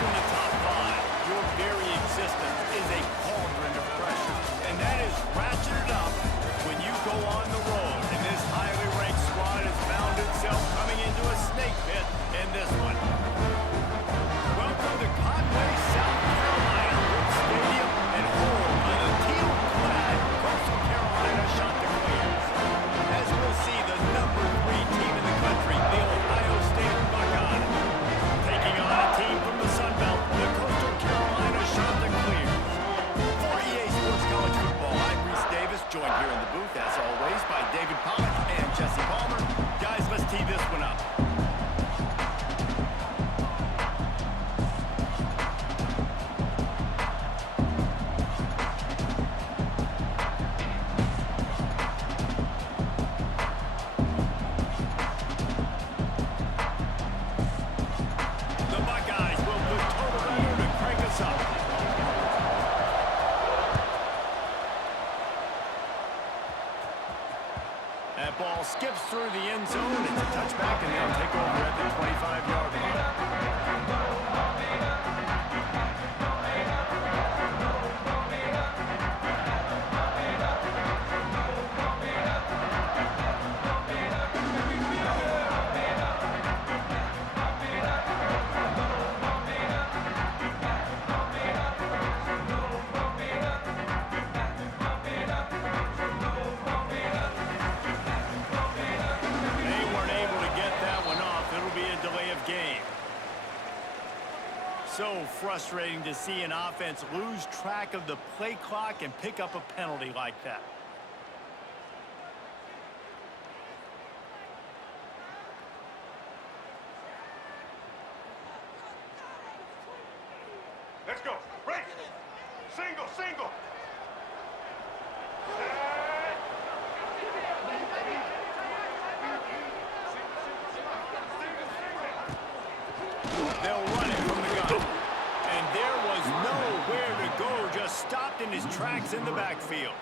in the top five, your very existence is a cauldron of pressure. And that is ratcheted up when you go on the road. And this highly ranked squad has found itself coming into a snake pit in this one. Welcome to Conway, South Carolina, stadium and home of the teal-clad Coastal Carolina Chanticleers. As we'll see, the number 3 team in the country, the Ohio State Buckeyes, taking on a team from the Sun Belt, the Coastal Carolina Chanticleers. For EA Sports College Football, I'm Reese Davis, joined here in the booth, as always, by David Pollack and Jesse Palmer. Guys, let's tee this one up. That ball skips through the end zone. It's a touchback, and they'll take over at the 25-yard line. So frustrating to see an offense lose track of the play clock and pick up a penalty like that. Let's go. Break. Single, single. They'll run it from the gun. And there was nowhere to go, just stopped in his tracks in the backfield.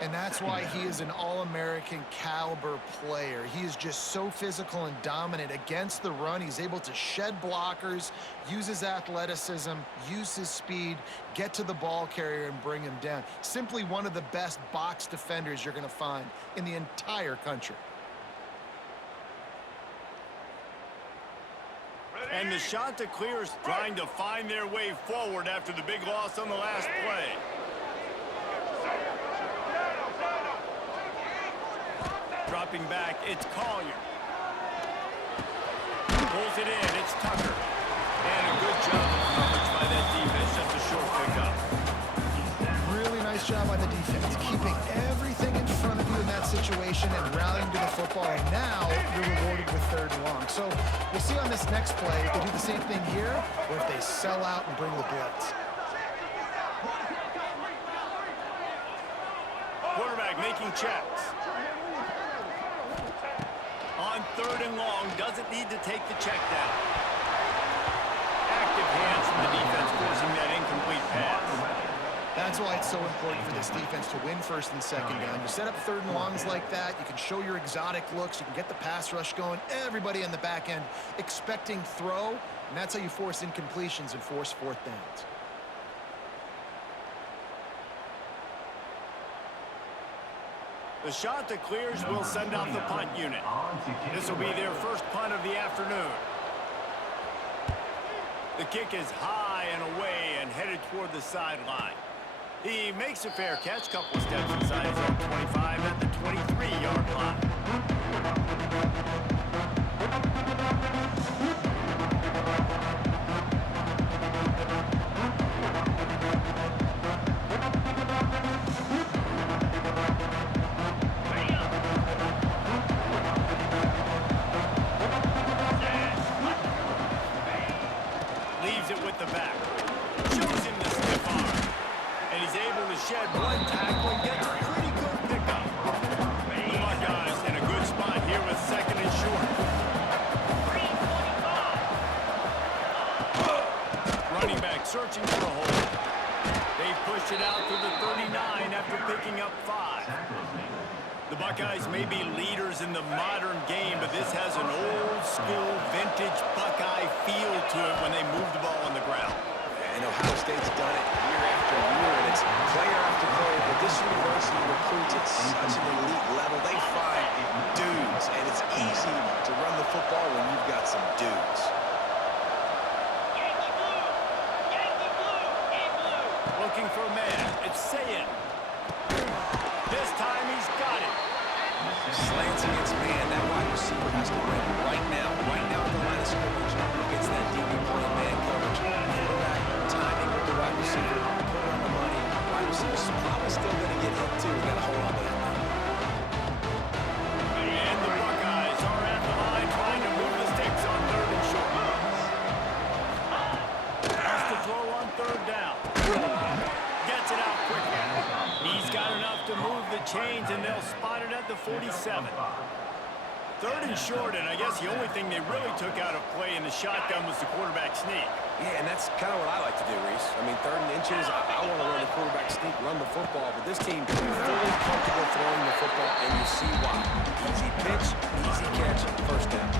And that's why he is an All-American caliber player. He is just so physical and dominant against the run. He's able to shed blockers, use his athleticism, use his speed, get to the ball carrier and bring him down. Simply one of the best box defenders you're going to find in the entire country. And the Chanticleers trying to find their way forward after the big loss on the last play. Dropping back, it's Collier. Pulls it in, it's Tucker. And a good job of coverage by that defense, just a short pickup. Really nice job by the defense, keeping everything in front of you in that situation and rallying to the football. And now you're rewarded with 3rd and long. So we'll see on this next play if they do the same thing here or if they sell out and bring the blitz. Quarterback making checks. On 3rd and long, doesn't need to take the check down. Active hands from the defense forcing that incomplete pass. That's why it's so important for this defense to win 1st and 2nd down. You set up 3rd and longs like that, you can show your exotic looks, you can get the pass rush going, everybody on the back end expecting throw, and that's how you force incompletions and force 4th downs. The Chanticleers will send out the punt unit. This will be their first punt of the afternoon. The kick is high and away and headed toward the sideline. He makes a fair catch, couple of steps inside his own 25 at the 23-yard line. Leaves it with the back. Shows him the stiff arm. And he's able to shed one tackle and gets a pretty good pickup. The Buckeyes in a good spot here with 2nd and short. Running back searching for a hole. They push it out to the 39 after picking up 5. The Buckeyes may be leaders in the modern game, but this has an old-school, vintage Buckeye feel to it when they move the ball on the ground. And Ohio State's done it year after year, and it's player after player. But this university recruits at such an elite level. They find dudes, and it's easy to run the football when you've got some dudes. Yankee blue! Yankee blue! Yankee blue! Looking for a man. It's Sayin. This time he's got it. Slants against man. That wide receiver has to win right now at the line of scrimmage against that DB playing man coverage. Quarterback, timing with the wide receiver, put it on the money. Wide receiver's probably still going to get hit too. Got to hold on to that now. And the Buckeyes are at the line trying to move the sticks on 3rd and short. Has to throw on 3rd down. Gets it out quickly. He's got enough to move the chains, and they'll spot it at the 47. 3rd and short, and I guess the only thing they really took out of play in the shotgun was the quarterback sneak. Yeah, and that's kind of what I like to do, Reese. I mean, 3rd and inches, I want to run the quarterback sneak, run the football, but this team is fully comfortable throwing the football, and you see why. Easy pitch, easy catch, 1st down.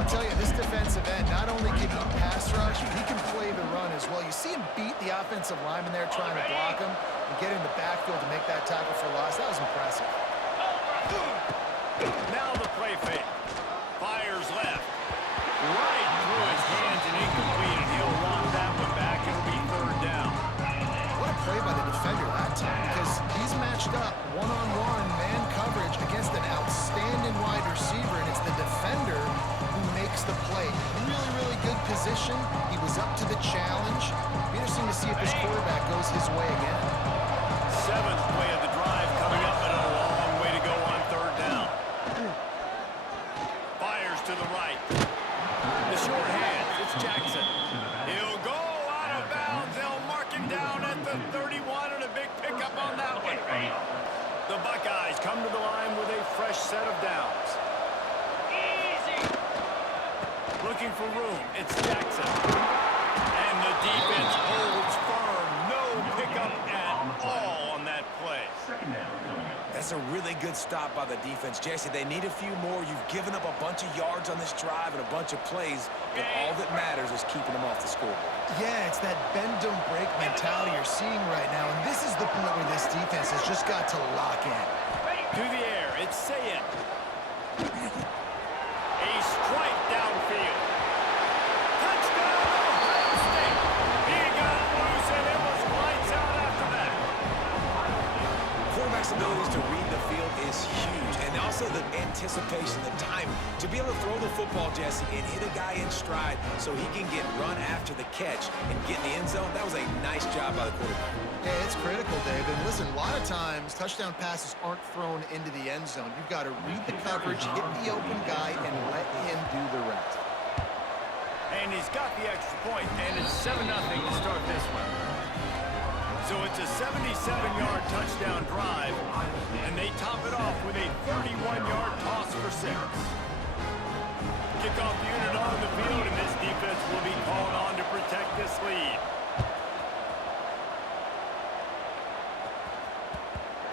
I'll tell you, this defensive end, not only can he pass rush, but he can play the run as well. You see him beat the offensive lineman there trying to block him and get in the backfield to make that tackle for loss. That was impressive. Now the play fake. Fires left. Right through his hands and incomplete, and he'll walk that one back. It'll be 3rd down. What a play by the defender that time, because he's matched up one-on-one man coverage against an outstanding wide receiver, and it's the defender who makes the play. Really, really good position. He was up to the challenge. Be interesting to see if his quarterback goes his way again. 7th play of the drive coming up, and a long way to go on 3rd down. Fires to the right. The short hands, it's Jackson. He'll go out of bounds. They'll mark him down at the 31, and a big pickup on that one. The Buckeyes come to the line with a fresh set of downs. Easy! Looking for room, it's Jackson. And the defense holds firm. No pickup at all on that play. That's a really good stop by the defense. Jesse, they need a few more. You've given up a bunch of yards on this drive and a bunch of plays, but all that matters is keeping them off the scoreboard. Yeah, it's that bend, don't break mentality you're seeing right now, and this is the point where this defense has just got to lock in. To the air, it's Sayin. A strike downfield. Touchdown, Ohio State. He got loose, and it was lights out after that. Quarterback's abilities to read the field is huge, and also the anticipation, the timing. To be able to throw the football, Jesse, and hit a guy in stride so he can get run after the catch and get in the end zone, that was a nice job by the quarterback. Yeah, it's critical, David. Listen, a lot of times touchdown passes aren't thrown into the end zone. You've got to read the coverage, hit the open guy, and let him do the rest. And he's got the extra point, and it's 7-0 to start this one. So it's a 77-yard touchdown drive, and they top it off with a 31-yard toss for 6. Kickoff unit on the field, and this defense will be called on to protect this lead.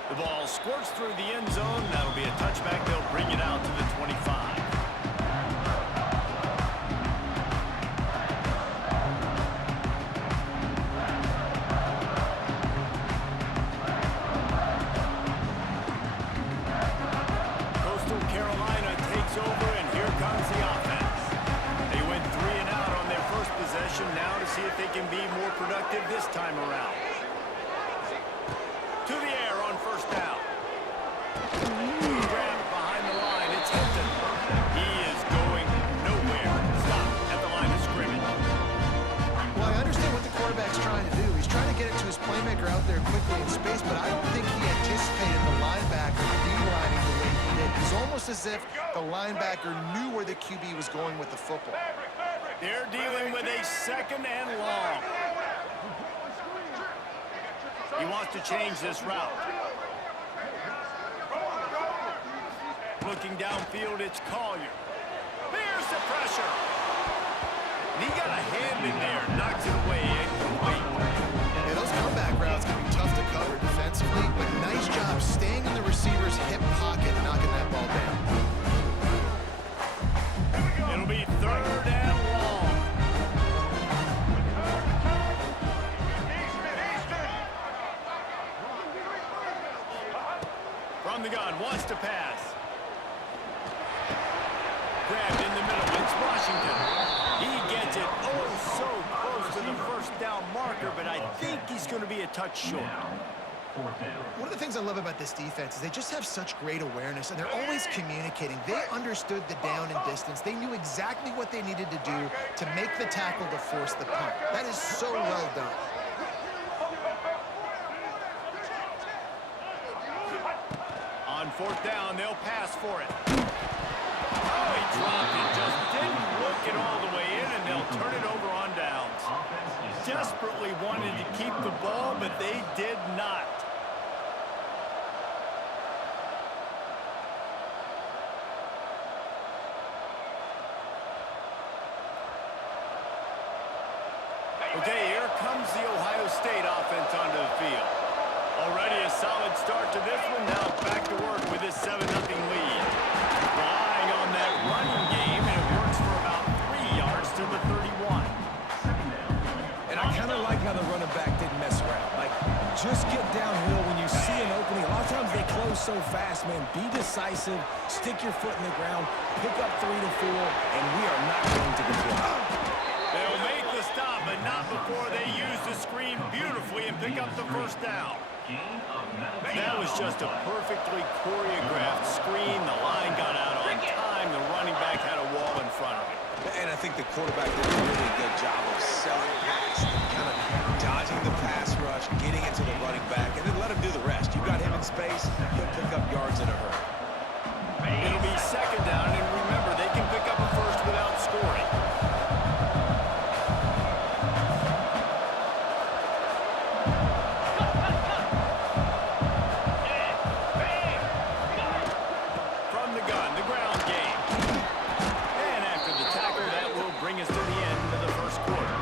The ball squirts through the end zone. That'll be a touchback. They'll bring it out to the 25. Coastal Carolina takes over, and here comes the offense. They went 3 and out on their first possession. Now to see if they can be more productive this time around. To the air on 1st down. Grab behind the line. It's Hinton. He is going nowhere. Stop at the line of scrimmage. Well, I understand what the quarterback's trying to do. He's trying to get it to his playmaker out there quickly in space, but I don't think he anticipated the linebacker beelining the way he did. It's almost as if the linebacker knew where the QB was going with the football. They're dealing with a 2nd and long. He wants to change this route. Looking downfield, it's Collier. There's the pressure. And he got a hand in there, knocks it away, incomplete. Yeah, those comeback routes can be tough to cover defensively, but nice job just staying in the receiver's hip pocket, knocking that ball down. It'll be 3rd and long. From the gun, wants to pass. Grabbed in the middle, it's Washington. He gets it so close to the first down marker, but I think he's going to be a touch short. One of the things I love about this defense is they just have such great awareness, and they're always communicating. They understood the down and distance. They knew exactly what they needed to do to make the tackle to force the punt. That is so well done. On 4th down, they'll pass for it. Oh, he dropped it. Just didn't look it all the way in, and they'll turn it over on downs. Desperately wanted to keep the ball, but they did not. Okay, here comes the Ohio State offense onto the field. Already a solid start to this one. Now back to work with this 7-0 lead. Relying on that running game, and it works for about 3 yards to the 31. And I kind of like how the running back didn't mess around. Like, just get downhill when you see an opening. A lot of times they close so fast, man. Be decisive, stick your foot in the ground, pick up 3 to 4, and we are not going to complain. They'll make the stop, but not before they use the screen beautifully and pick up the first down. That was just a perfectly choreographed screen. The line got out on time. The running back had a wall in front of him. And I think the quarterback did a really good job of selling past, kind of dodging the pass rush, getting it to the running back, and then let him do the rest. You got him in space, he'll pick up yards in a hurry. It'll be 2nd down, and remember, they can pick up a first without scoring. From the gun, the ground game. And after the tackle, that will bring us to the end of the first quarter.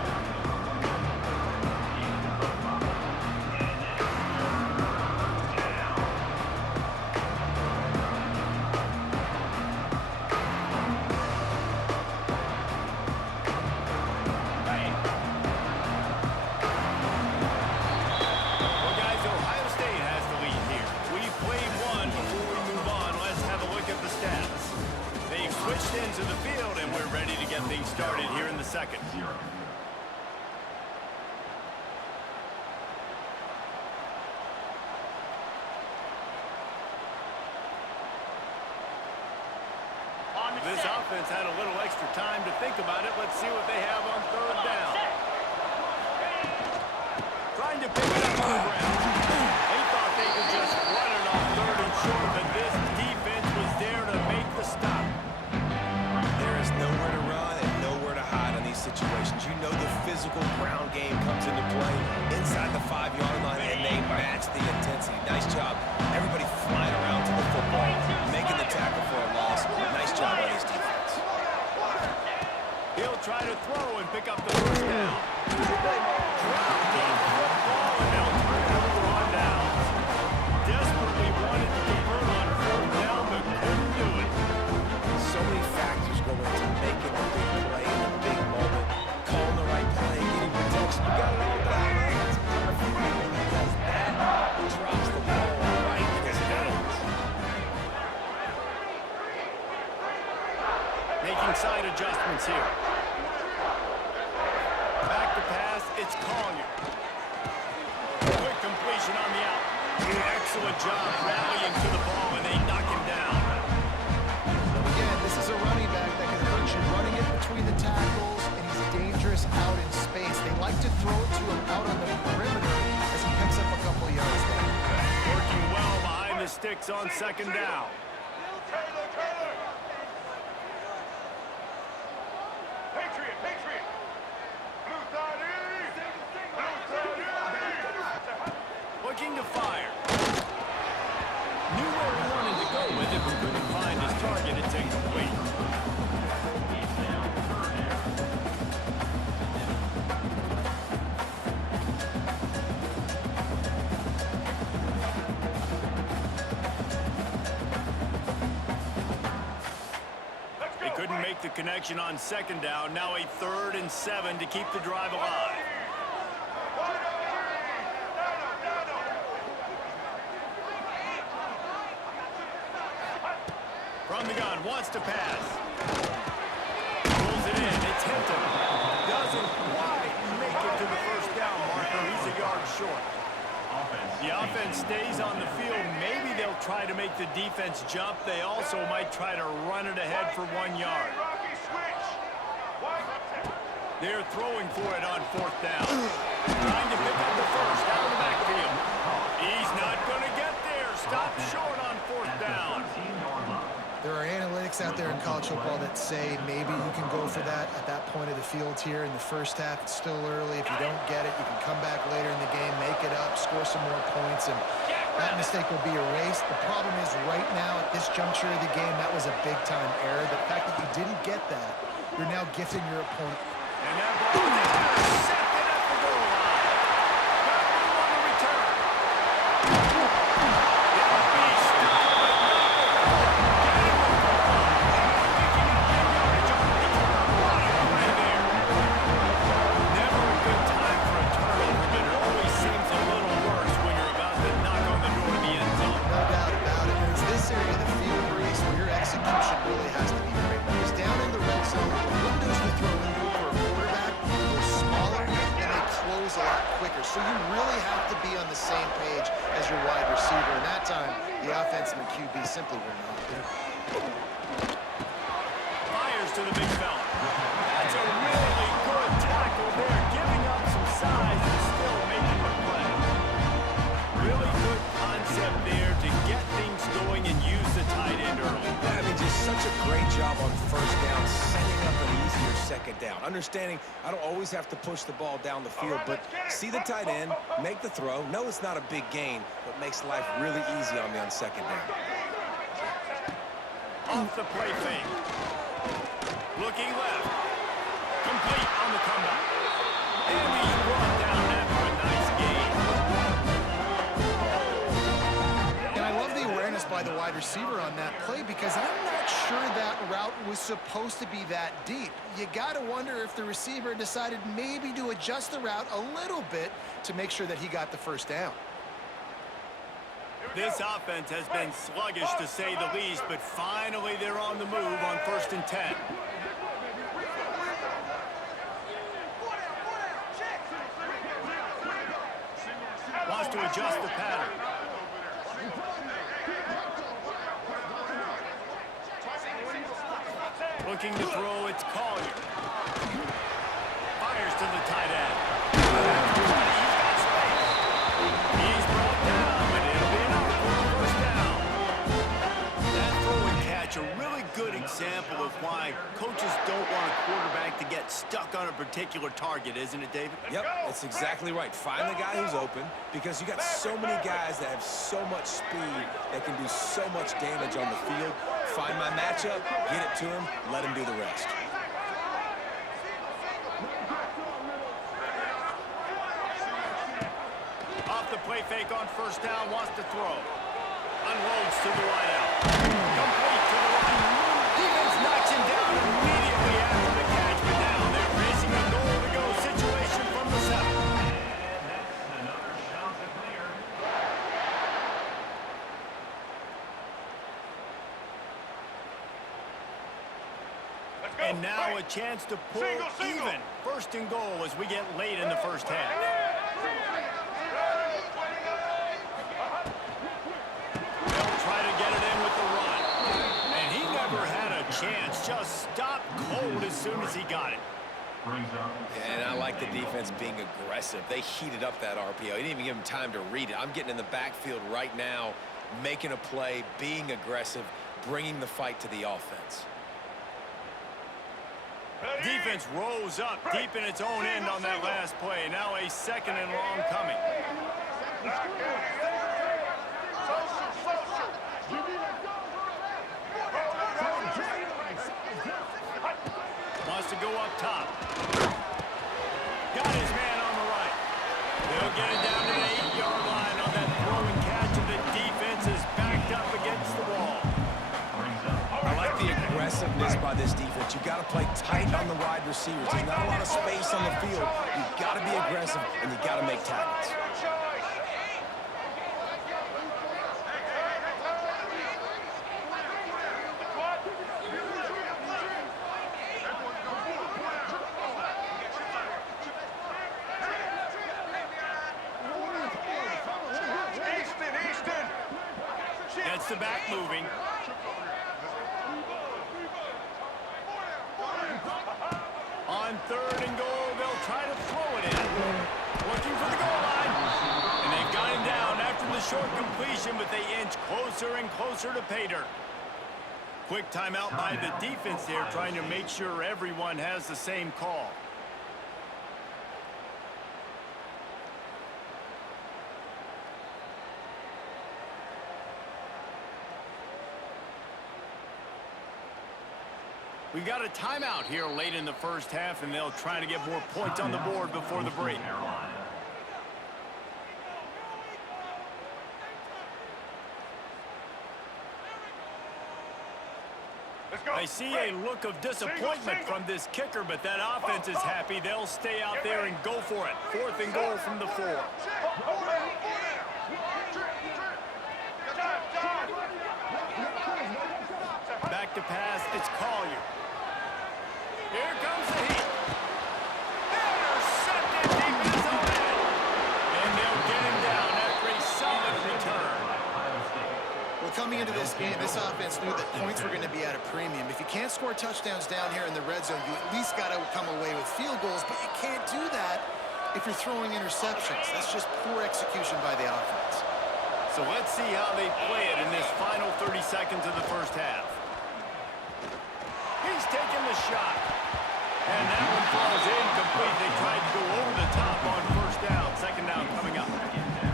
Well, guys, Ohio State has the lead here. We've played one. Before we move on, let's have a look at the stats. They've switched into the field, and we're ready to get things started here in the second. This offense had a little extra time to think about it. Let's see what they have on 3rd down. Trying to pick it up on the ground. They thought they could just run it on 3rd and short, but this defense was there to make the stop. There is nowhere to run and nowhere to hide in these situations. You know the physical ground game comes into play inside the 5-yard line, and they match the intensity. Nice job. Everybody flying around to the football, making the tackle for a loss. Nice job by this defense. He'll try to throw and pick up the first down. Dropping football, and they'll turn it over on downs. Desperately wanted to convert on 4th down, but couldn't do it. So many factors go into making a big play in a big moment. Calling the right play, getting protection. You got it all down, man. That's perfect. When he does that, drops the ball right in his hands. Making side adjustments here. Back to pass, it's Collier. Quick completion on the out. Excellent job rallying to the ball, and they knock him down. Again, this is a running back that can hurt you running it between the tackles, and he's dangerous out in space. They like to throw it to him out on the perimeter as he picks up a couple yards there. Working well behind the sticks on 2nd down. Patriot, Patriot. Blue 30. Blue 30. Looking to fire. Knew where he wanted to go with it, but couldn't find his target. It's incomplete. couldn't make the connection on second down. Now a 3rd and 7 to keep the drive alive. From the gun, wants to pass. Pulls it in, it's Hinton. Doesn't quite make it to the first down marker. He's a yard short. The offense stays on the field. Maybe they'll try to make the defense jump. They also might try to run it ahead for 1 yard. They're throwing for it on 4th down. Trying to pick up the first out of the backfield. He's not going to get there. Stop short on 4th down. There are analytics out there in college football that say maybe you can go for that at that point of the field here in the first half. It's still early. If you don't get it, you can come back later in the game, make it up, score some more points, and that mistake will be erased. The problem is right now at this juncture of the game, that was a big-time error. The fact that you didn't get that, you're now gifting your opponent. And that ball is intercepted at the goal line. Got one on the return. It'll be stopped, but not before. Getting the football. Picking up that yardage on the return. What a play there. Never a good time for a turnover, but it always seems a little worse when you're about to knock on the door of the end zone. No doubt about it. It's this area of the field, Maurice, where your execution really has to be great. Because down in the red zone, the windows to throw into for a quarterback are smaller and they close a lot quicker. So you really have to be on the same page as your wide receiver. And that time, the offense and the QB simply were not. Fires to the big fella. That's a really good tackle there, giving up some size and still making the play. Really good concept there to get things going and use the tight end early. I mean, just such a great job on first down, setting up an easier second down. Understanding I don't always have to push the ball down the field, but see the tight end, make the throw. No, it's not a big gain, but makes life really easy on me on second down. Off the play fake. Looking left. Complete on the comeback. And he's brought down after a nice gain. And I love the awareness by the wide receiver on that play because I'm not sure that route was supposed to be that deep. You got to wonder if the receiver decided maybe to adjust the route a little bit to make sure that he got the first down. This offense has been sluggish to say the least, but finally they're on the move on 1st and 10. Wants to adjust the pattern. Looking to throw, it's Collier. Fires to the tight end. He's got space. He's brought down, but it'll be enough for a first down. That throw and catch, a really good example of why coaches don't want a quarterback to get stuck on a particular target, isn't it, David? Yep, that's exactly right. Find the guy who's open because you got so many guys that have so much speed that can do so much damage on the field. Find my matchup, get it to him, let him do the rest. Off the play fake on first down, wants to throw. Unloads to the right out. Complete to the right. Defense knocks him down immediately after the catch, but now they're facing a goal-to-go situation from the 7. And now a chance to pull even. 1st and goal as we get late in the first half. They'll try to get it in with the run. And he never had a chance. Just stopped cold as soon as he got it. And I like the defense being aggressive. They heated up that RPO. He didn't even give him time to read it. I'm getting in the backfield right now, making a play, being aggressive, bringing the fight to the offense. Defense rose up deep in its own end on that last play. Now a 2nd and long coming. Wants to go up top. Got his man on the right. They'll get it down to the 8-yard line on that throwing catch, and the defense is backed up against the wall. I like the aggressive aggressiveness by this defense. You got to play tight on the wide receivers. There's not a lot of space on the field. You got to be aggressive, and you got to make tackles. Gets the back moving. On 3rd and goal, they'll try to throw it in. Looking for the goal line. And they've got him down after the short completion, but they inch closer and closer to pay dirt. Quick timeout by the defense there, trying to make sure everyone has the same call. We got a timeout here late in the first half, and they'll try to get more points on the board before the break. I see a look of disappointment from this kicker, but that offense is happy. They'll stay out there and go for it. 4th and goal from the 4. Back to pass, it's Collier. Here comes the heat. Intercepted deep in his own end. And they'll get him down after a solid return. Well, coming into this game, this offense knew that points were going to be at a premium. If you can't score touchdowns down here in the red zone, you at least got to come away with field goals, but you can't do that if you're throwing interceptions. That's just poor execution by the offense. So let's see how they play it in this final 30 seconds of the first half. He's taking the shot. And that one falls incomplete. They tried to go over the top on 1st down. 2nd down coming up.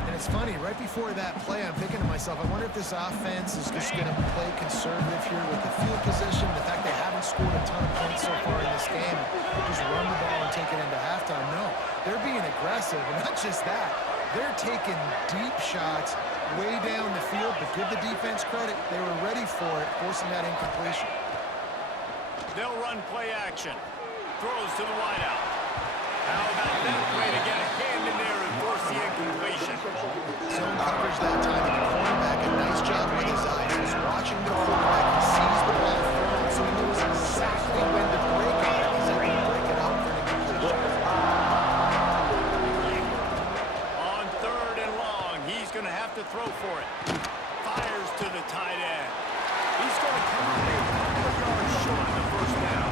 And it's funny, right before that play, I'm thinking to myself, I wonder if this offense is just going to play conservative here with the field position, the fact they haven't scored a ton of points so far in this game, just run the ball and take it into halftime. No, they're being aggressive, and not just that. They're taking deep shots way down the field, but give the defense credit. They were ready for it, forcing that incompletion. They'll run play action. Throws to the wideout. How about that play to get a hand in there and force the incompletion? Zone coverage that time, and the cornerback, a nice job with his eyes. He's watching the quarterback. He sees the ball thrown, so he knows exactly when to break on it. He's able to break it up for an incompletion. On 3rd and long, he's going to have to throw for it. Fires to the tight end. He's going to come up a couple of yards short of the 1st down.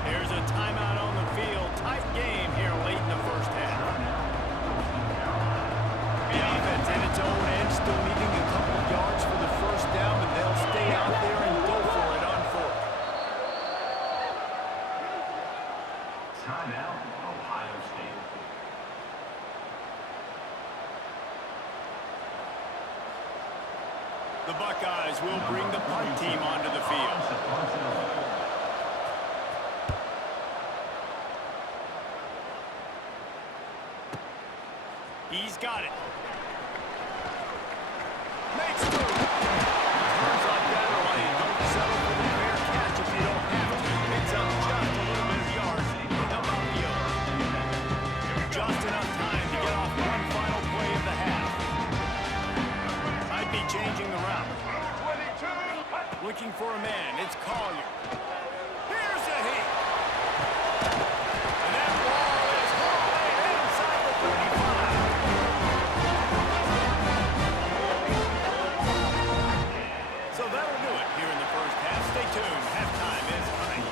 There's a timeout on the field. Tight game here late in the first half. The offense in its own end, still needing a couple of yards for the 1st down, but they'll stay out there and go for it on 4th. Timeout, Ohio State. The Buckeyes will bring the punt team onto the field. He's got it. Makes a move. Turns like that away. Don't settle for the fair catch if you don't have to. Picks up just a little bit of yards. How about the other? Just enough time to get off one final play of the half. Might be changing the route. Looking for a man. It's Collier. Here's a hit. And that ball is high inside the 35. So that'll do it here in the first half. Stay tuned. Halftime is coming.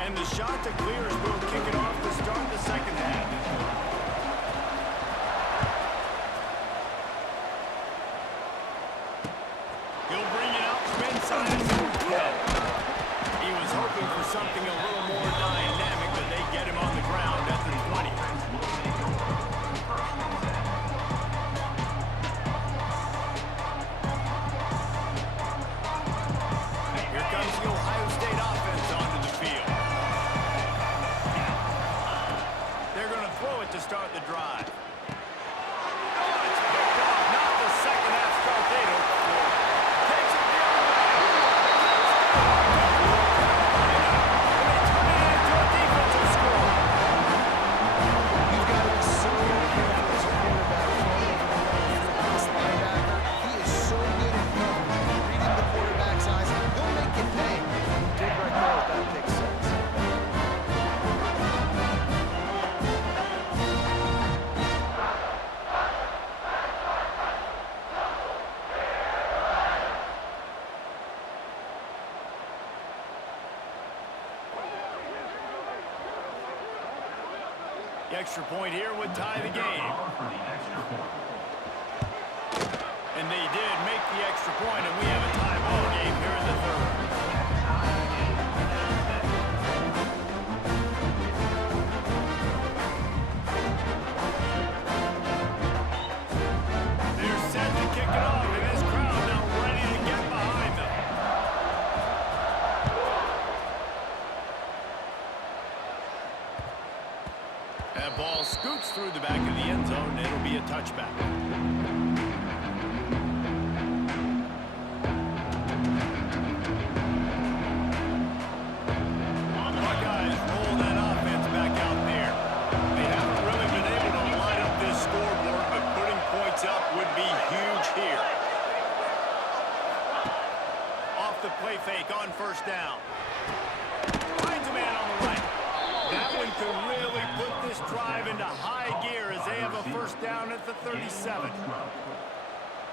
And the shot to clear as we'll kick it off to start the 2nd half. He'll bring it out from inside his own 10. He was hoping for something a little more dynamic, but they get him on the ground at the 20. Here comes the Ohio State offense onto the field. throw it to start the drive. Oh, it's picked off. Not the second half start they hoped for. Takes it the other way. And they turn it into a defensive score. You've got to be so careful as a quarterback throwing over the middle of this linebacker. He is so good at reading the quarterback's eyes. He'll make you pay. He did right there with that pick six. The extra point here would tie the game. For the extra point. And they did make the extra point, and we have a tie ball game here in the third. They're set to kick it off, and this crowd now ready to get behind them. That ball scoots through the back of the end zone, and it'll be a touchback. The Buckeyes roll that offense back out there. They haven't really been able to line up this scoreboard, but putting points up would be huge here. Off the play fake on first down. Finds a man on the right. That one could really put this drive into high gear as they have a first down at the 37.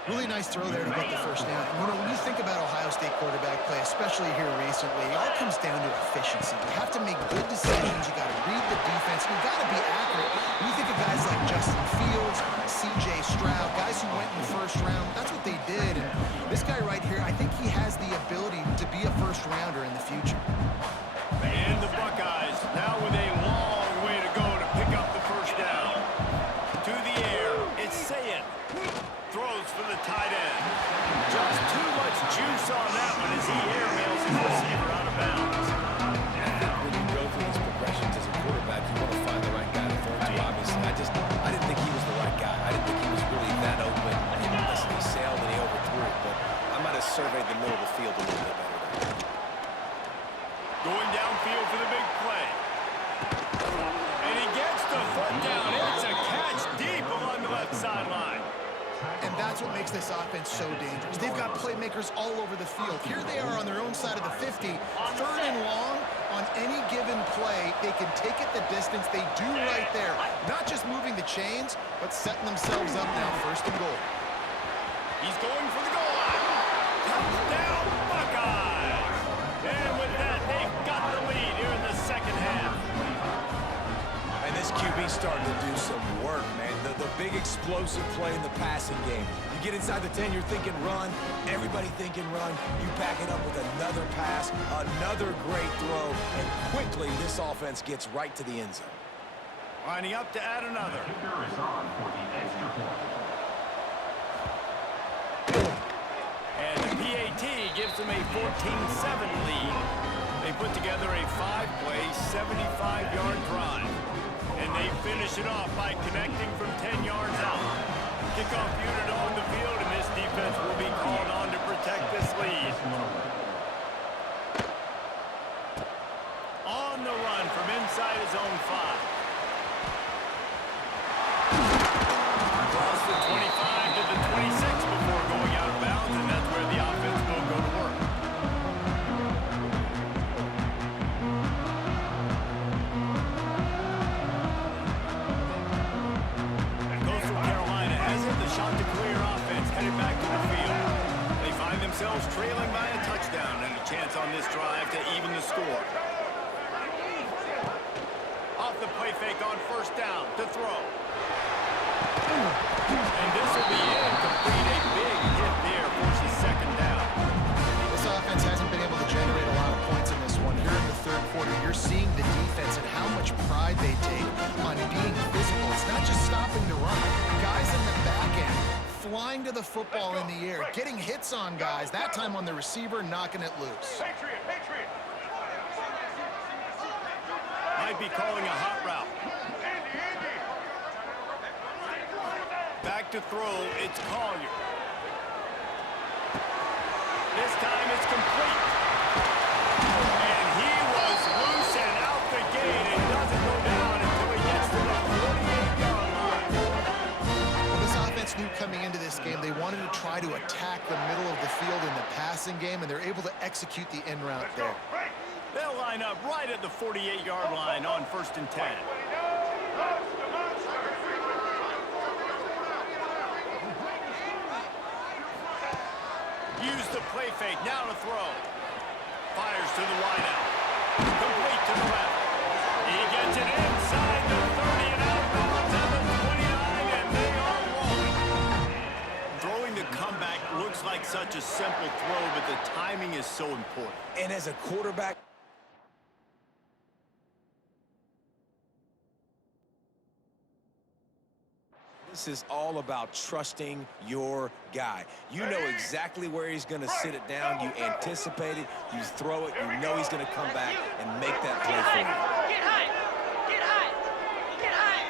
Really nice throw there to get the first down. And, when you think about Ohio State quarterback play, especially here recently, it all comes down to efficiency. You have to make good decisions. You got to read the defense. You got to be accurate. When you think of guys like Justin Fields, C.J. Stroud, guys who went in the first round, that's what they did. And this guy right here, I think he has the ability to be a first rounder in the future. And the Buckeyes now with a long way to go to pick up the first down. To the air, it's Sayin. Throws for the tight end. Just too much juice on that one as he airmails his receiver out of bounds. I think when you go through these progressions as a quarterback, you want to find the right guy to throw to. Obviously, I didn't think he was the right guy. I didn't think he was really that open. Listen, he sailed and he overthrew it, but I might have surveyed the middle of the field a little bit better there. Going downfield for the big play. And he gets the foot down. It's a catch deep along the left sideline. And that's what makes this offense so dangerous. They've got playmakers all over the field. Here they are on their own side of the 50. Third and long, on any given play, they can take it the distance. They do right there. Not just moving the chains, but setting themselves up now, first and goal. He's going for the goal line. Touchdown, Buckeyes. And with that, they've got the lead here in the second half. And this QB's starting to do some work, man. The big explosive play in the passing game. You get inside the 10, you're thinking run. Everybody thinking run. You back it up with another pass, another great throw, and quickly this offense gets right to the end zone. Lining up to add another. Kicker is on for the extra point. And the PAT gives them a 14-7 lead. They put together a 5-play, 75-yard drive. And they finish it off by connecting from 10 yards out. Kickoff unit on the field, and this defense will be called on to protect this lead. On the run from inside his own 5. Across the 25 to the 26 before going out of bounds, and that's where the offense will go to work. Coastal Carolina has it. The Chanticleer offense headed back to the field. They find themselves trailing by a touchdown and a chance on this drive to even the score. Off the play fake on first down to throw. And this will be incomplete. A big hit there forces second down. This offense hasn't been able to generate a lot of points in this one. Here in the third quarter, you're seeing the defense and how much pride they take on being physical. It's not just stopping the run. Guys in the back end flying to the football in the air, getting hits on guys, that time on the receiver, knocking it loose. Might be calling a hot route. to throw. It's Collier. This time it's complete. And he was loose and out the gate and doesn't go down until he gets to the 48-yard line. Well, this offense knew coming into this game they wanted to try to attack the middle of the field in the passing game, and they're able to execute the in route there. They'll line up right at the 48-yard line on 1st and 10. Use the play fake, now to throw. Fires to the wideout. Complete to the left. He gets it inside the 30 and out of bounds at the 29, and they are rolling. Throwing the comeback looks like such a simple throw, but the timing is so important. And as a quarterback, this is all about trusting your guy. You know exactly where he's going to sit it down. You anticipate it. You throw it. You know he's going to come back and make that play for you. Get high! Get high! Get high!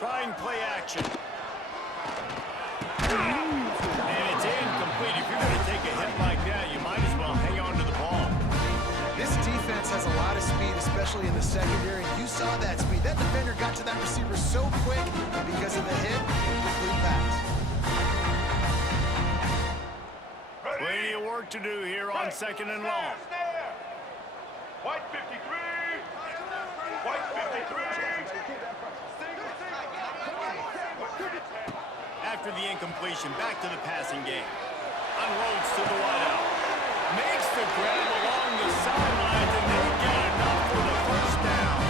Trying play action. And it's incomplete. If you're going to take a hit like that, you might as well hang on to the ball. This defense has a lot of speed, especially in the secondary. You saw that speed. That defender got to that receiver so quick, and because of the hit, incomplete pass. Plenty of work to do here on 2nd and long. White 53. White 53. After the incompletion, back to the passing game. Unloads to the wideout. Makes the grab along the sidelines, and they get enough for the 1st down.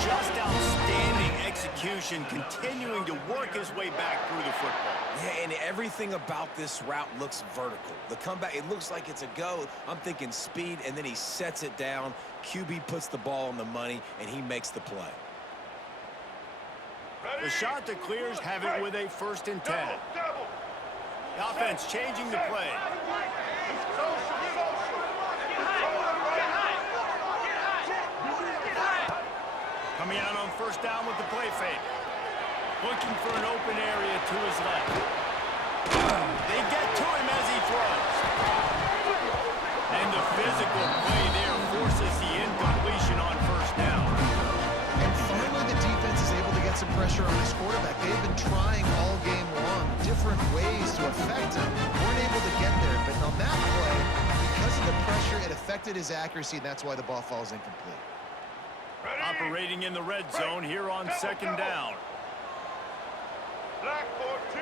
Just outstanding execution, continuing to work his way back through the football. Yeah, and everything about this route looks vertical. The comeback, it looks like it's a go. I'm thinking speed, and then he sets it down. QB puts the ball on the money, and he makes the play. The shot to clears have it with a 1st and 10. The offense changing the play. Coming out on 1st down with the play fake. Looking for an open area to his left. They get to him as he throws. And the physical play there forces the incompletion on 1st down. And finally, the defense is able to get some pressure on this quarterback. They've been trying all game long, different ways to affect him. Weren't able to get there, but on that play, because of the pressure, it affected his accuracy, and that's why the ball falls incomplete. Operating in the red zone here on 2nd down. Black 14.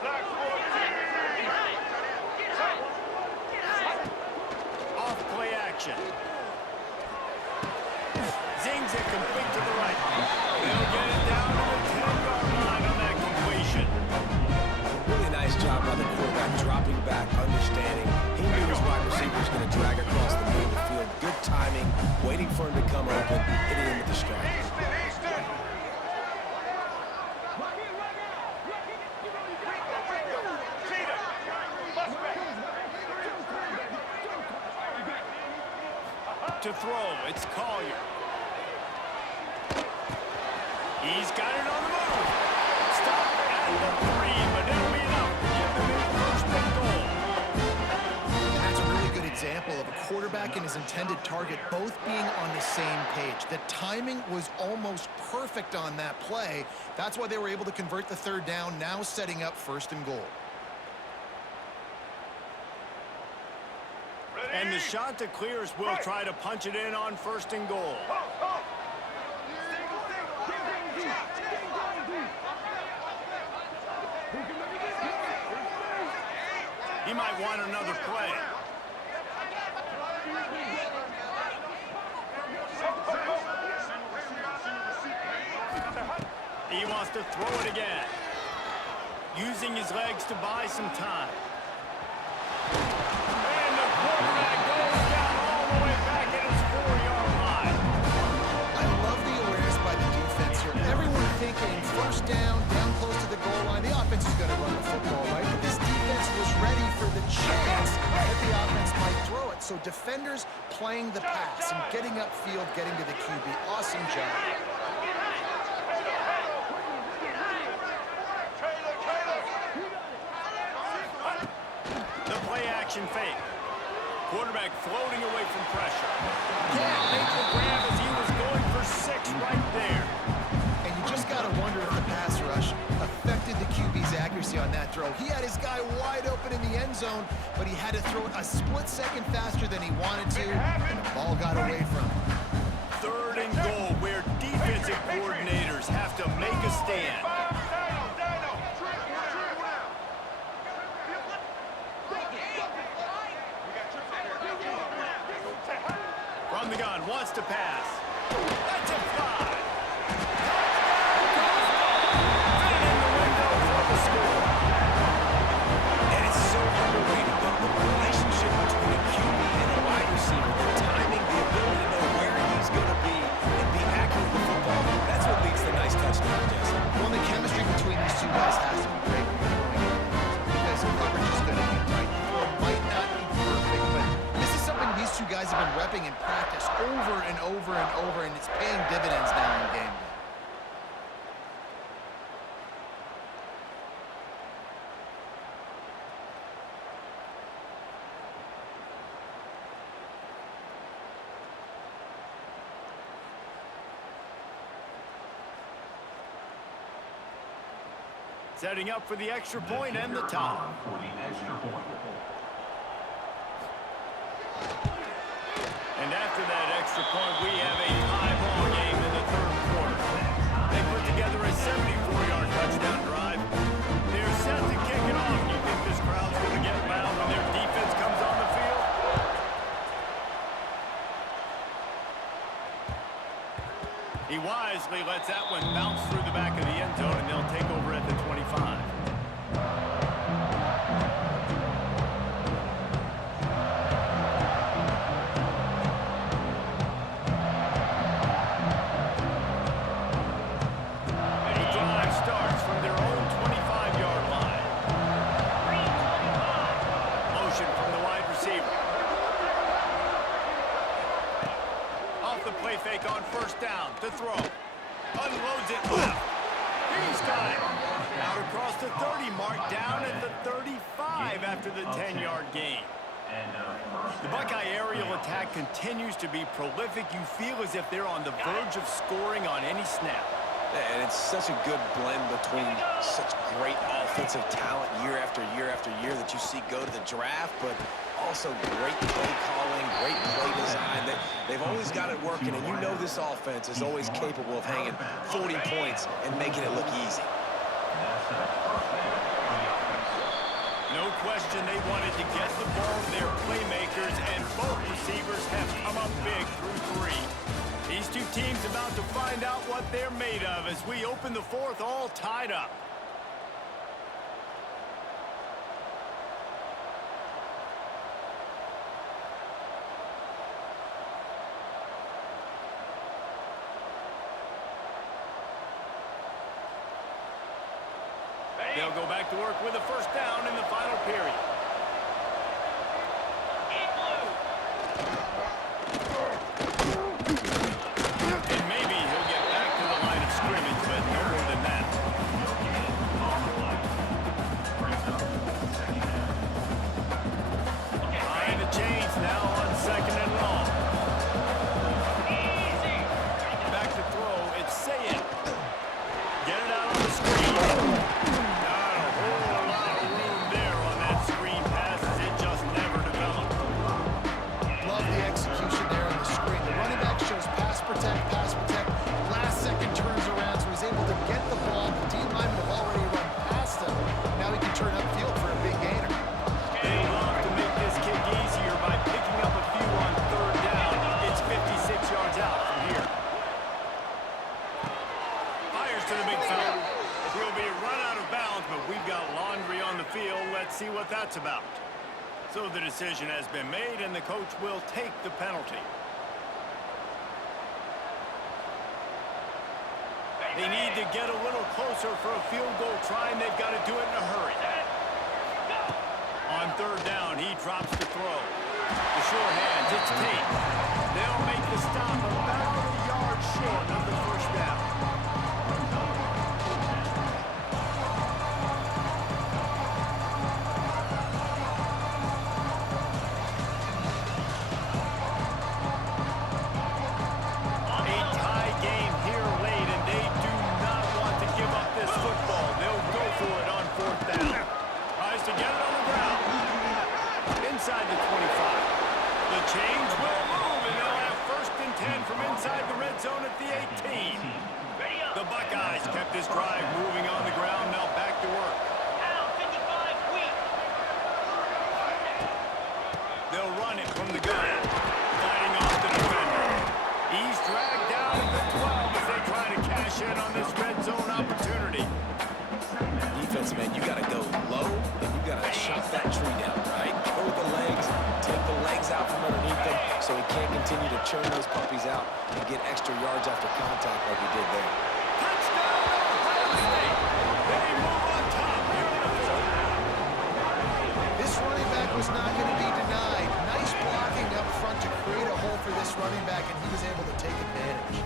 Black 14. Off play action. Zings it complete to the right. They'll get it down to the 10-yard line on that completion. Really nice job by the quarterback, dropping back, understanding. He knew his wide receiver was going to drag across the middle of the field. Good timing, waiting for him to come open, hitting him with the strike. Easton. To throw, it's Collier. He's got it on the move. Stop at the 3, but it'll be enough to give them a 1st and goal. And that's a really good example of a quarterback and his intended target both being on the same page. The timing was almost perfect on that play. That's why they were able to convert the 3rd down, now setting up 1st and goal. And the shot to clears will try to punch it in on 1st and goal. He might want another play. He wants to throw it again. Using his legs to buy some time. And the quarterback goes down all the way back at his 4-yard line. I love the awareness by the defense here. Everyone thinking 1st down, down close to the goal line. The offense is going to run the football, right? But this defense was ready for the chance that the offense might throw it. So defenders playing the pass and getting upfield, getting to the QB. Awesome job. The play action fake. Quarterback floating away from pressure. Can't make the grab as he was going for 6 right there. And you just got to wonder if the pass rush affected the QB's accuracy on that throw. He had his guy wide open in the end zone, but he had to throw it a split second faster than he wanted to, and the ball got away from him. 3rd and goal, where defensive coordinators have to make a stand. From the gun, wants to pass. That's a fly. Fit in the window for the score. And it's so underrated, though. The relationship between a QB and a wide receiver, the timing, the ability to know where he's going to be and be accurate with the football, that's what leads to nice touchdowns, Jesse. Well, the chemistry between these two guys has to be great when you're throwing it, because coverage is going to be tight. The throw might not be perfect, but this is something these two guys have been repping in practice over and over and over, and it's paying dividends now in game day. Setting up for the extra point and the tie. For the extra point. And after that extra point, we have a tie ball game in the 3rd quarter. They put together a 74-yard touchdown drive. They're set to kick it off. You think this crowd's going to get loud when their defense comes on the field? He wisely lets that one bounce through the back of the end zone, and they'll take over at the 25. The drive starts from their own 25-yard line. Motion from the wide receiver. Off the play fake on 1st down to throw. Unloads it left. He's got it. Out across the 30 mark, down at the 35 after the 10-yard gain. The Buckeye aerial attack continues to be prolific. You feel as if they're on the verge of scoring on any snap. And it's such a good blend between such great offensive talent year after year after year that you see go to the draft, but also great play calling, great play design. They've always got it working, and you know this offense is always capable of hanging 40 points and making it look easy. No question they wanted to get the ball to their playmakers, and both receivers have come up big through 3. These two teams about to find out what they're made of as we open the 4th all tied up. They'll go back to work with a 1st down in the final period. And maybe he'll get back to the line of scrimmage, but no more than that. Behind the chains now on 2nd and long. Back to throw, it's Saying. Get it out on the screen. Not a whole lot of room there on that screen pass as it just never developed. Love the execution there on the screen. The running back shows pass protect, last second turns around, so he's able to get the ball. The D linemen have already run past him. Now he can turn upfield for a big gainer. They love to make this kick easier by picking up a few on 3rd down. It's 56 yards out from here. Fires to the big fella. He'll be run out of bounds, but we've got laundry on the field. Let's see what that's about. So the decision has been made, and the coach will take the penalty. They need to get a little closer for a field goal try, and they've got to do it in a hurry. On 3rd down, he drops the throw. The sure hands, it's Tate. They'll make the stop about a yard short of the first down. A tie game here late, and they do not want to give up this football. They'll go for it on fourth down. Tries to get it on the ground. Inside the 25. The change will move, and they'll have first and 10 from inside the red zone at the 18. The Buckeyes kept this drive moving on the ground, now back to work. Down 55, weak. They'll run it from the gun. Fighting off the defender. He's dragged down at the 12 as they try to cash in on this red zone opportunity. Defense, man, you got to go low, and you got to chop that tree down, right? Go with the legs, take the legs out from underneath them so he can't continue to churn those puppies out and get extra yards after contact like he did there. Touchdown, Ohio State! They move on top here in the fourth. This running back was not going to be denied. Nice blocking up front to create a hole for this running back, and he was able to take advantage.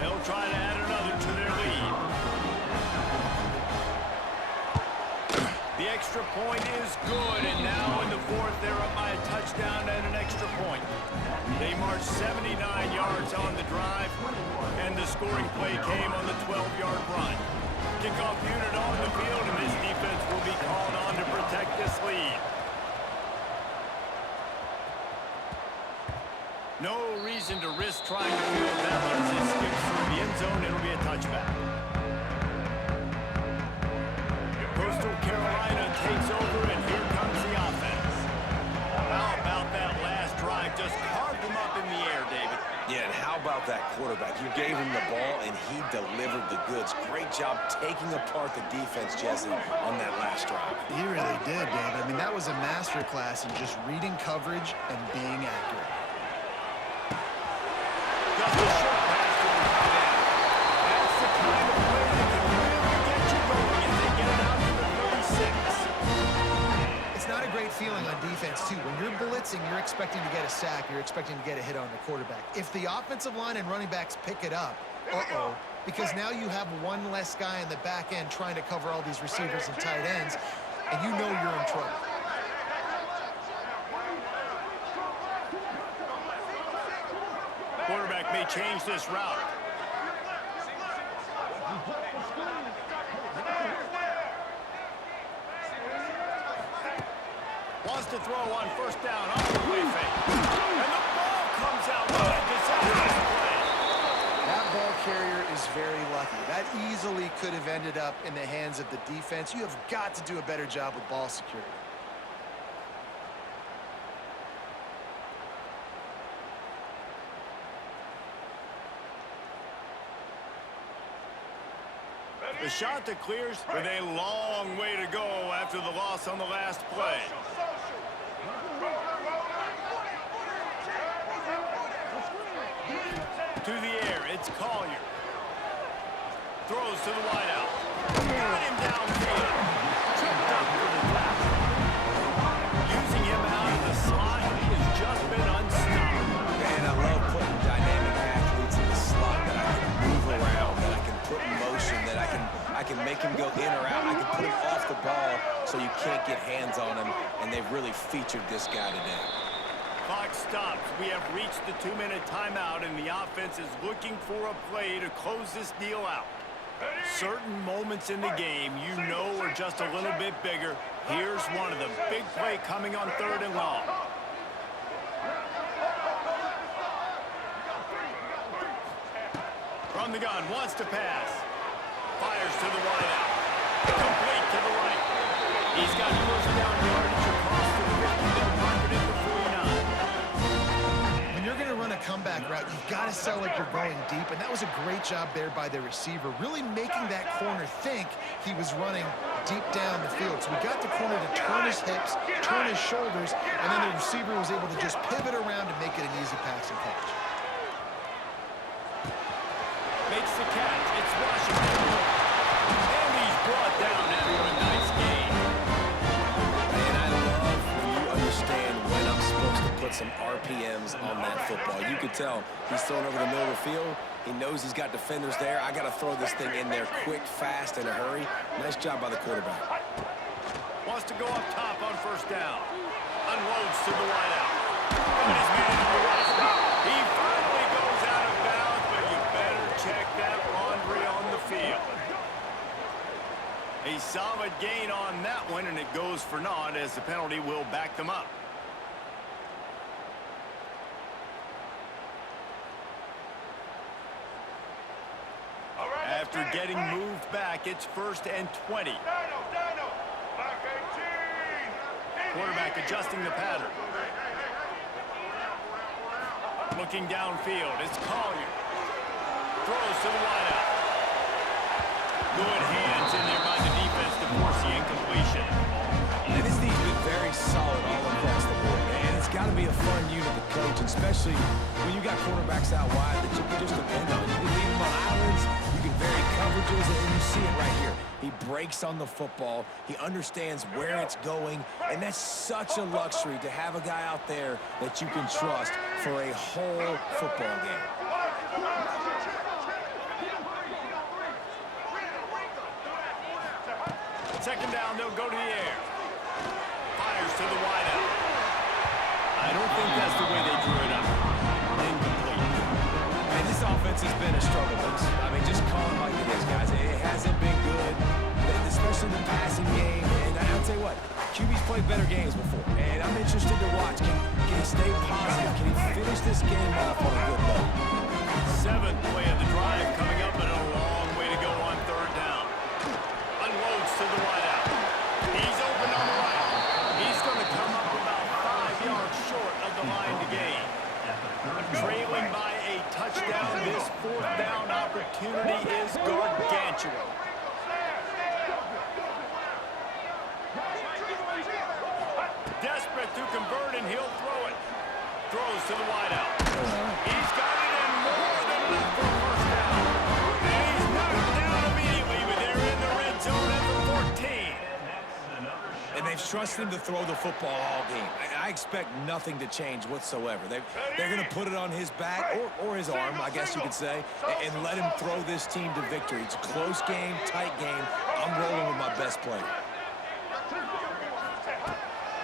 They'll try to add another to their lead. The extra point is good, and now in the fourth, they're up by a touchdown and an extra point. They marched 79 yards on the drive, and the scoring play came on the 12-yard run. Kickoff unit on the field, and this defense will be called on to protect this lead. No reason to risk trying to field that one as it skips through the end zone. It'll be a touchback. Coastal Carolina takes over, and here comes the offense. How about that last drive? Just carved them up in the air, David. Yeah, and how about that quarterback? You gave him the ball, and he delivered the goods. Great job taking apart the defense, Jesse, on that last drive. He really did, David. I mean, that was a masterclass in just reading coverage and being accurate. Just a short pass to the tight end. That's the kind of play that can really get you going if they get it out to the 36. It's not a great feeling on defense, too. When you're blitzing, you're expecting to get a sack. You're expecting to get a hit on the quarterback. If the offensive line and running backs pick it up, because now you have one less guy in the back end trying to cover all these receivers and tight ends, and you know you're in trouble. Quarterback may change this route. Wants to throw on first down off the play fake. And the ball comes out with a disastrous play. That ball carrier is very lucky. That easily could have ended up in the hands of the defense. You have got to do a better job with ball security. The shot that clears with a long way to go after the loss on the last play. To the air, it's Collier. Throws to the wideout. Got him downfield. Tripped up for the tackle. Using him out of the slot, he has just been unstoppable. Man, I love putting dynamic athletes in the slot that I can move around, that I can put in motion, that I can make him go in or out. I can put him off the ball so you can't get hands on him, and they've really featured this guy today. Clock stops. We have reached the 2-minute timeout, and the offense is looking for a play to close this deal out. Certain moments in the game you know are just a little bit bigger. Here's one of them. Big play coming on 3rd and long. From the gun, wants to pass. Fires to the wideout. Complete to the right. He's got first down yardage across the 50. They'll mark it at the 49. When you're going to run a comeback route, you've got to sell like you're going deep, and that was a great job there by the receiver, really making that corner think he was running deep down the field. So we got the corner to turn his hips, turn his shoulders, and then the receiver was able to just pivot around and make it an easy pass and catch. Makes the catch. It's Washington. And he's brought down after a nice game. some RPMs on that football. You could tell he's throwing over the middle of the field. He knows he's got defenders there. I got to throw this thing in there quick, fast, in a hurry. Nice job by the quarterback. Wants to go up top on first down. Unloads to the wideout. Got his man in the right spot. He finally goes out of bounds, but you better check that laundry on the field. A solid gain on that one, and it goes for naught as the penalty will back them up. After getting moved back, it's 1st and 20. Black 18. Quarterback adjusting the pattern. Looking downfield, it's Collier. Throws to the wideout. Good hands in there by the defense to force the incompletion. And this team's been very solid all across the board, man. It's got to be a fun unit to coach, especially when you got quarterbacks out wide that you can just depend on. You can leave them on islands, you can vary coverages, and you see it right here. He breaks on the football. He understands where it's going, and that's such a luxury to have a guy out there that you can trust for a whole football game. Second down, they'll go to the air. Fires to the wideout. I don't think that's the way they drew it up. Incomplete. And this offense has been a struggle. I mean, just call it like it is, guys. It hasn't been good, especially the passing game. And I'll tell you what, QB's played better games before. And I'm interested to watch. Can he stay positive? Can he finish this game off on a good note? 7th play of the drive coming up, but a long way to go on 3rd down. Unloads to the wideout. He's open on the right. He's going to come up about 5 yards short of the line to gain. Trailing by a touchdown, this 4th down opportunity is gargantuan. Desperate to convert, and he'll throw it. Throws to the wideout. He's got it in more than enough for a 1st down. And he's knocked down immediately, but they're in the red zone at the 14. And they've trusted him to throw the football all game. I expect nothing to change whatsoever. They're going to put it on his back or his arm, I guess you could say, and let him throw this team to victory. It's a close game, tight game. I'm rolling with my best player.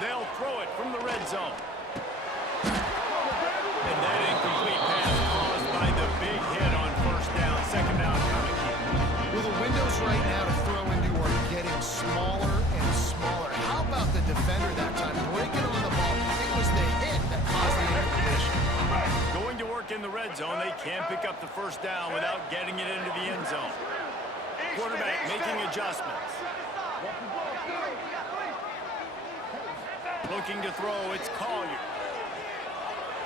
They'll throw it from the red zone. And that incomplete pass caused by the big hit on 1st down. 2nd down coming. Well, the windows right now to throw into are getting smaller and smaller. How about the defender that time breaking on the ball? It was the hit that caused the incompletion. Going to work in the red zone. They can't pick up the 1st down without getting it into the end zone. Quarterback making adjustments. Looking to throw, it's Collier.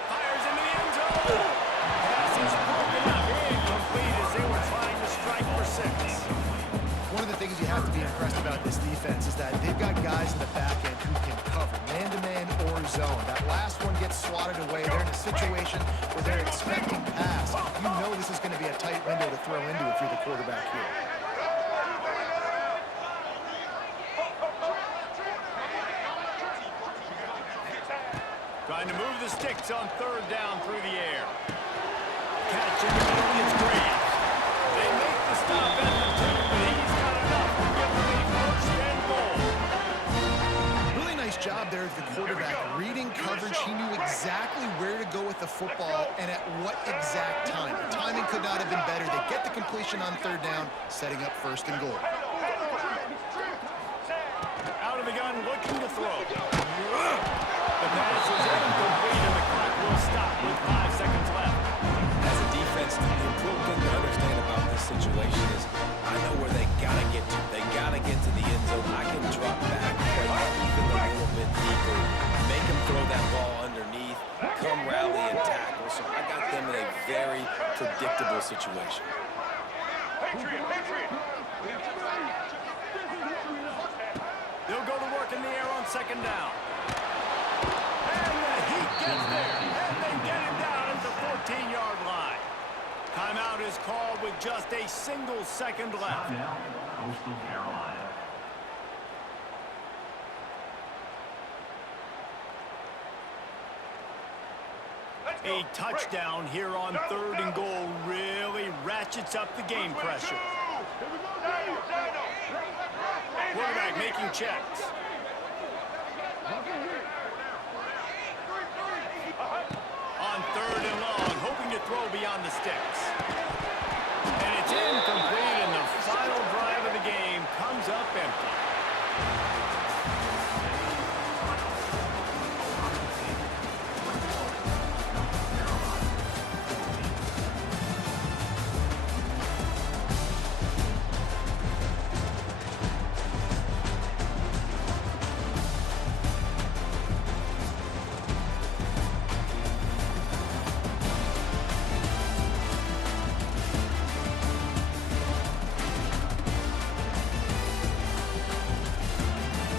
Fires into the end zone. Pass is broken up. Incomplete as they were trying to strike for 6. One of the things you have to be impressed about this defense is that they've got guys in the back end who can cover man-to-man or zone. That last one gets swatted away. They're in a situation where they're expecting pass. You know this is going to be a tight window to throw into if you're the quarterback here. Trying to move the sticks on 3rd down through the air. Catch in the middle, it's Graves. They make the stop at the 2, but he's got enough to give them a 1st and goal. Really nice job there of the quarterback. Reading coverage, he knew exactly where to go with the football and at what exact time. The timing could not have been better. They get the completion on 3rd down, setting up 1st and goal. Out of the gun, looking to throw. The pass is incomplete, and the clock will stop with 5 seconds left. As a defense, the important thing to understand about this situation is I know where they got to get to. They got to get to the end zone. I can drop back, play everything a little bit deeper, make them throw that ball underneath, come rally and tackle. So I got them in a very predictable situation. They'll go to work in the air on 2nd down. And the Heat gets there, and they get him down at the 14-yard line. Timeout is called with just a single second left. Now, Coastal Carolina. A touchdown here on 3rd and goal really ratchets up the game pressure. Quarterback making checks. On 3rd and long, hoping to throw beyond the sticks. And it's incomplete.